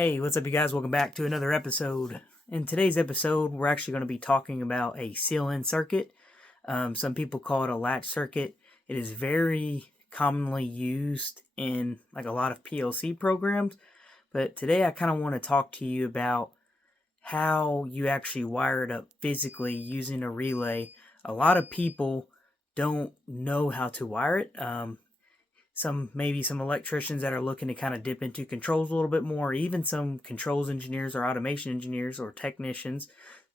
Hey, what's up, you guys? Welcome back to another episode. In today's episode, we're actually going to be talking about a seal-in circuit. Some people call it a latch circuit. It is very commonly used in like a lot of PLC programs. But today I kind of want to talk to you about how you actually wire it up physically using a relay. A lot of people don't know how to wire it. Maybe some electricians that are looking to kind of dip into controls a little bit more, even some controls engineers or automation engineers or technicians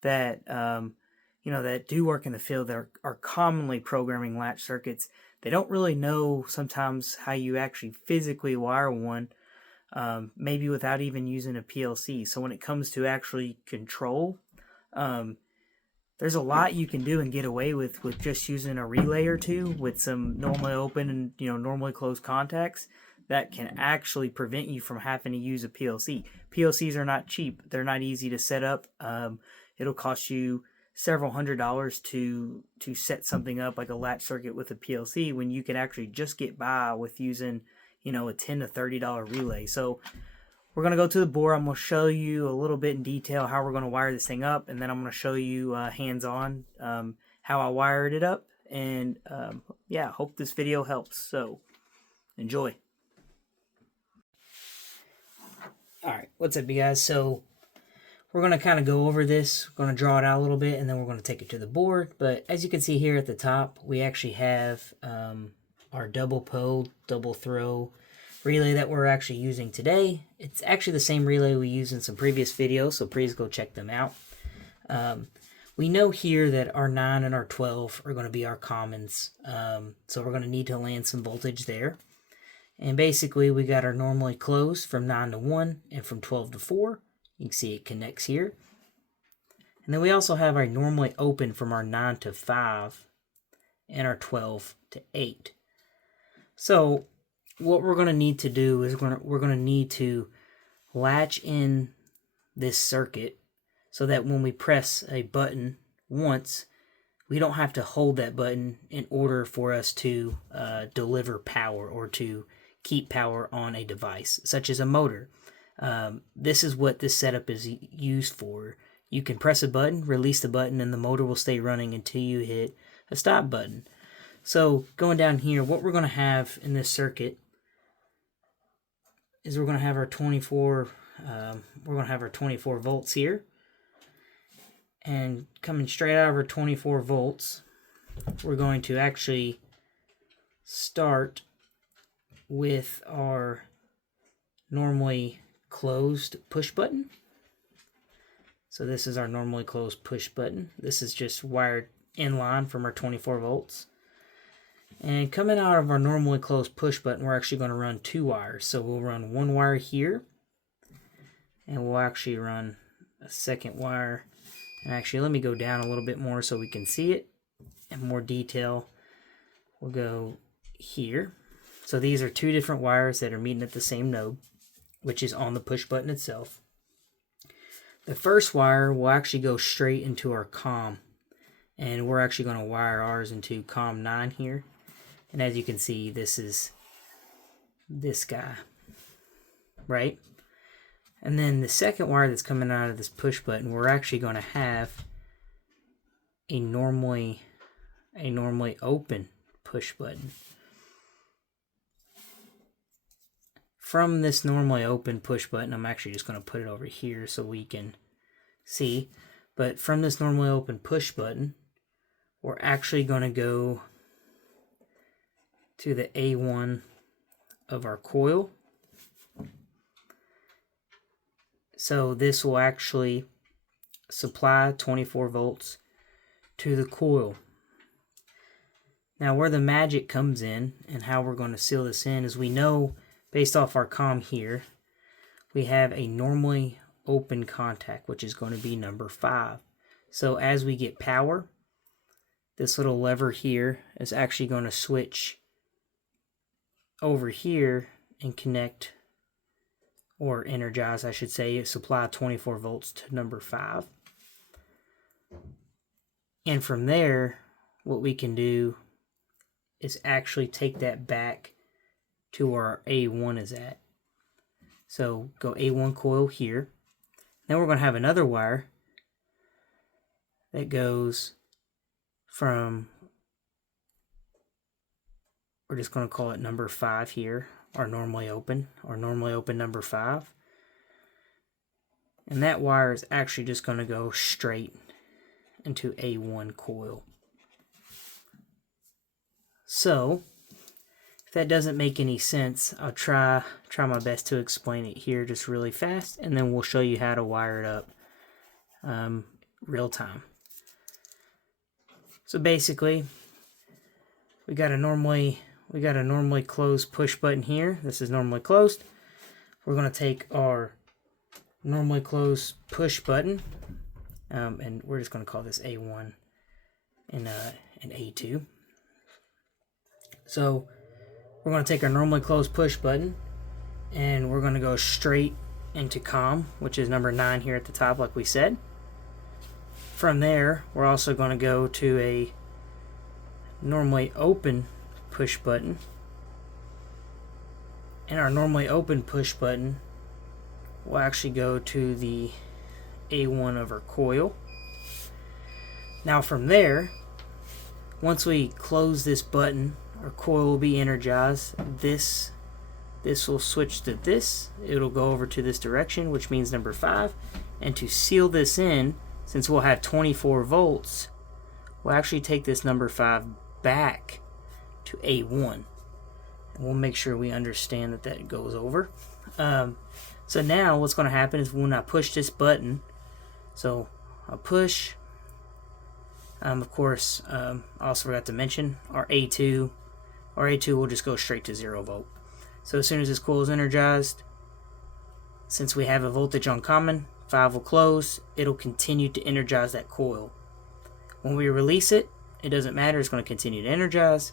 that that do work in the field that are commonly programming latch circuits. They don't really know sometimes how you actually physically wire one, maybe without even using a PLC. So when it comes to actually control, there's a lot you can do and get away with just using a relay or two with some normally open and normally closed contacts that can actually prevent you from having to use a PLC. PLCs are not cheap. They're not easy to set up. It'll cost you several $100s to set something up like a latch circuit with a PLC when you can actually just get by with using a $10 to $30 relay. So we're going to go to the board. I'm going to show you a little bit in detail how we're going to wire this thing up, and then I'm going to show you hands-on how I wired it up. And yeah, hope this video helps. So enjoy. Alright, what's up, you guys? So we're going to kind of go over this. We're going to draw it out a little bit, and then we're going to take it to the board. But as you can see here at the top, we actually have our double pole, double throw relay that we're actually using today. It's actually the same relay we used in some previous videos, so please go check them out. We know here that our 9 and our 12 are going to be our commons, so we're going to need to land some voltage there. And basically we got our normally closed from 9 to 1 and from 12 to 4. You can see it connects here. And then we also have our normally open from our 9 to 5 and our 12 to 8. So what we're going to need to do is we're going to need to latch in this circuit so that when we press a button once, we don't have to hold that button in order for us to deliver power or to keep power on a device, such as a motor. This is what this setup is used for. You can press a button, release the button, and the motor will stay running until you hit a stop button. So going down here, what we're going to have in this circuit is we're going to have our 24 volts here, and coming straight out of our 24 volts, we're going to actually start with our normally closed push button. So this is our normally closed push button. This is just wired in line from our 24 volts. And coming out of our normally closed push button, we're actually going to run 2 wires. So we'll run 1 wire here, and we'll actually run a second wire. And actually, let me go down a little bit more so we can see it in more detail. We'll go here. So these are 2 different wires that are meeting at the same node, which is on the push button itself. The first wire will actually go straight into our COM, and we're actually going to wire ours into COM 9 here. And as you can see, this is this guy, right? And then the second wire that's coming out of this push button, we're actually going to have a normally open push button. From this normally open push button, I'm actually just going to put it over here so we can see. But from this normally open push button, we're actually going to go to the A1 of our coil. So this will actually supply 24 volts to the coil. Now where the magic comes in and how we're going to seal this in is we know based off our COM here, we have a normally open contact, which is going to be number 5. So as we get power, this little lever here is actually going to switch over here and connect, or energize, I should say, supply 24 volts to number 5. And from there, what we can do is actually take that back to where our A1 is at. So go A1 coil here. Then we're going to have another wire that goes from, we're just going to call it number 5 here, or normally open number 5. And that wire is actually just going to go straight into A1 coil. So, if that doesn't make any sense, I'll try my best to explain it here just really fast, and then we'll show you how to wire it up real time. So basically, we got a normally closed push button here. This is normally closed. We're going to take our normally closed push button, and we're just going to call this A1 and A2. So we're going to take our normally closed push button, and we're going to go straight into COM, which is number 9 here at the top, like we said. From there, we're also going to go to a normally open push button, and our normally open push button will actually go to the A1 of our coil. Now from there, once we close this button, our coil will be energized. This will switch to this. It'll go over to this direction, which means number 5. And to seal this in, since we'll have 24 volts, we'll actually take this number 5 back to A1. And we'll make sure we understand that goes over. So now what's going to happen is when I push this button, so I'll push, of course, I also forgot to mention our A2 will just go straight to 0 volt. So as soon as this coil is energized, since we have a voltage on common, 5 will close, it'll continue to energize that coil. When we release it, it doesn't matter, it's going to continue to energize.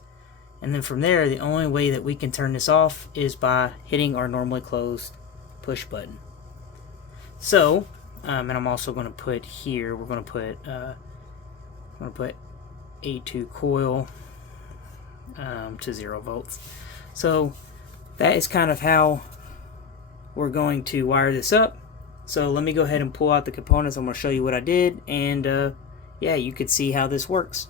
And then from there, the only way that we can turn this off is by hitting our normally closed push button. So, and I'm also going to put here, we're going to put A2 coil to 0 volts. So that is kind of how we're going to wire this up. So let me go ahead and pull out the components. I'm going to show you what I did, and yeah, you could see how this works.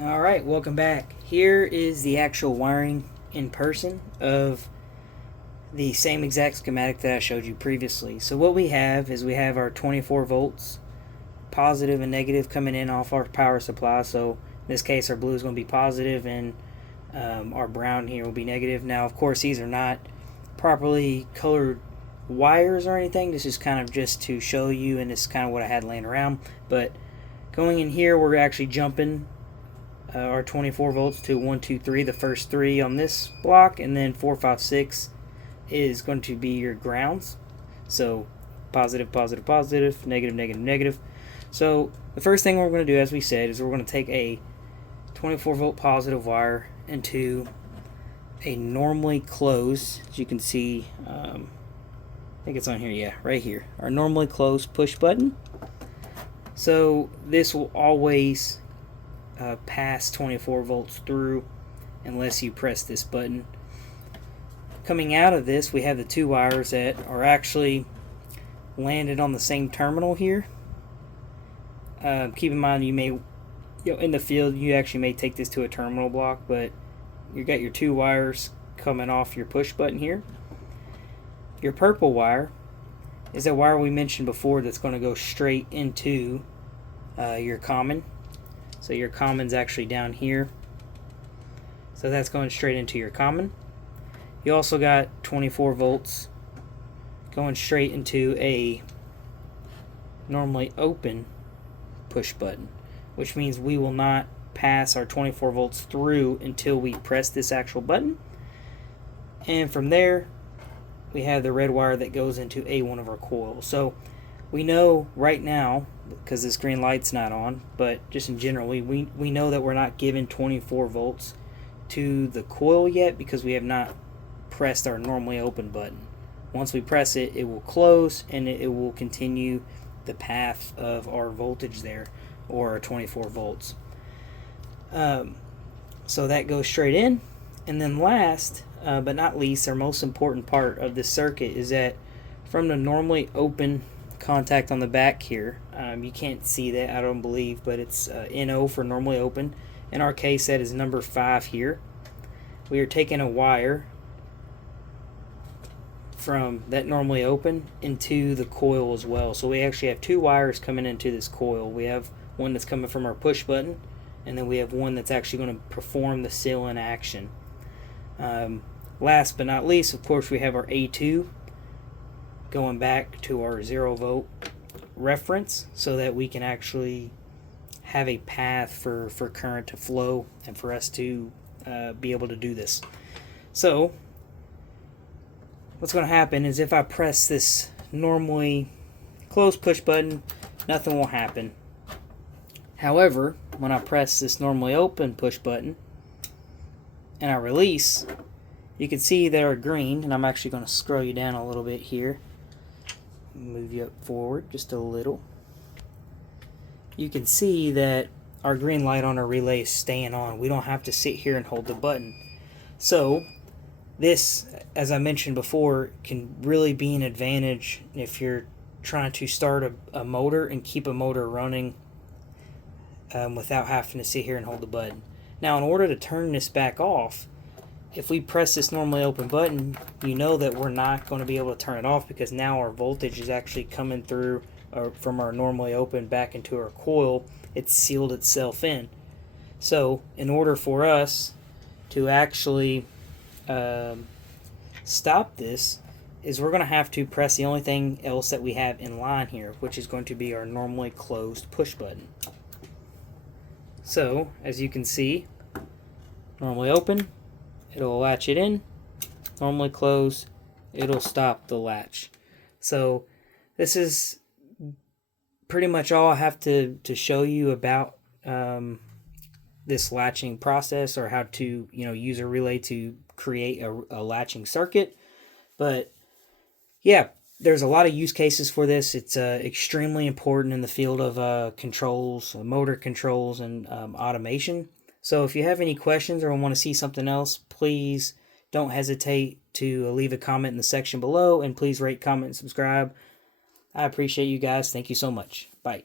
Alright, welcome back. Here is the actual wiring in person of the same exact schematic that I showed you previously. So what we have is we have our 24 volts, positive and negative, coming in off our power supply. So in this case, our blue is going to be positive, and our brown here will be negative. Now, of course, these are not properly colored wires or anything. This is kind of just to show you, and this is kind of what I had laying around. But going in here, we're actually jumping our 24 volts to 1, 2, 3, the first 3 on this block, and then 4, 5, 6 is going to be your grounds. So positive, positive, positive, negative, negative, negative. So the first thing we're going to do, as we said, is we're going to take a 24 volt positive wire into a normally closed, as you can see, I think it's on here, yeah, right here, our normally closed push button. So this will always pass 24 volts through unless you press this button. Coming out of this, we have the 2 wires that are actually landed on the same terminal here. Keep in mind, you may, in the field, you actually may take this to a terminal block, but you got your 2 wires coming off your push button here. Your purple wire is a wire we mentioned before that's going to go straight into your common. So your common's actually down here. So that's going straight into your common. You also got 24 volts going straight into a normally open push button, which means we will not pass our 24 volts through until we press this actual button. And from there, we have the red wire that goes into A1 of our coil. So we know right now, because this green light's not on, but just in general, we know that we're not giving 24 volts to the coil yet because we have not pressed our normally open button. Once we press it, it will close, and it will continue the path of our voltage there, or our 24 volts. So that goes straight in. And then last, but not least, our most important part of this circuit is that from the normally open contact on the back here, you can't see that, I don't believe, but it's NO for normally open. In our case, that is number 5 here. We are taking a wire from that normally open into the coil as well. So we actually have 2 wires coming into this coil. We have one that's coming from our push button, and then we have one that's actually going to perform the seal-in action. Last but not least, of course, we have our A2 going back to our 0-volt reference so that we can actually have a path for current to flow and for us to be able to do this. So what's going to happen is if I press this normally closed push button, nothing will happen. However, when I press this normally open push button and I release, you can see they're green, and I'm actually going to scroll you down a little bit here. Move you up forward just a little. You can see that our green light on our relay is staying on. We don't have to sit here and hold the button. So this, as I mentioned before, can really be an advantage if you're trying to start a motor and keep a motor running without having to sit here and hold the button. Now, in order to turn this back off, if we press this normally open button, you know that we're not going to be able to turn it off because now our voltage is actually coming through from our normally open back into our coil. It's sealed itself in. So in order for us to actually stop this, is we're going to have to press the only thing else that we have in line here, which is going to be our normally closed push button. So as you can see, normally open, it'll latch it in. Normally close, it'll stop the latch. So this is pretty much all I have to show you about this latching process, or how to use a relay to create a latching circuit. But yeah, there's a lot of use cases for this. It's extremely important in the field of controls, motor controls, and automation. So if you have any questions or want to see something else, please don't hesitate to leave a comment in the section below, and please rate, comment, and subscribe. I appreciate you guys. Thank you so much. Bye.